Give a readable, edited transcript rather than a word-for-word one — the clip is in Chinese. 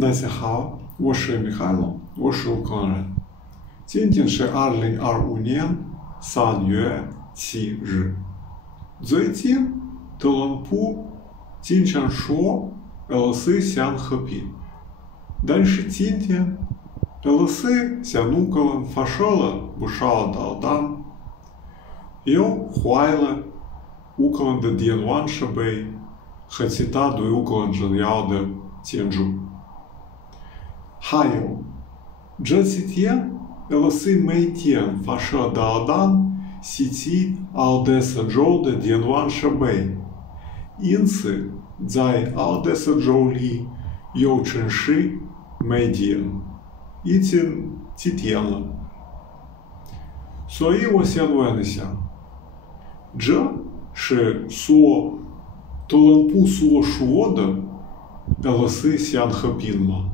大家好，我是米哈洛，我是乌克兰人。今天是2025年3月7日。最近，特朗普经常说俄罗斯想和平，但是今天，俄罗斯向乌克兰发射了不少导弹，又坏了乌克兰的电网设备和其他对乌克兰重要的建筑。还有，这几天，俄罗斯每天发射导弹袭击奥德萨州的电网设备，因此在奥德萨州里有城市没电，已经几天了。所以我想问一下，这是特朗普所说的俄罗斯想和平吗？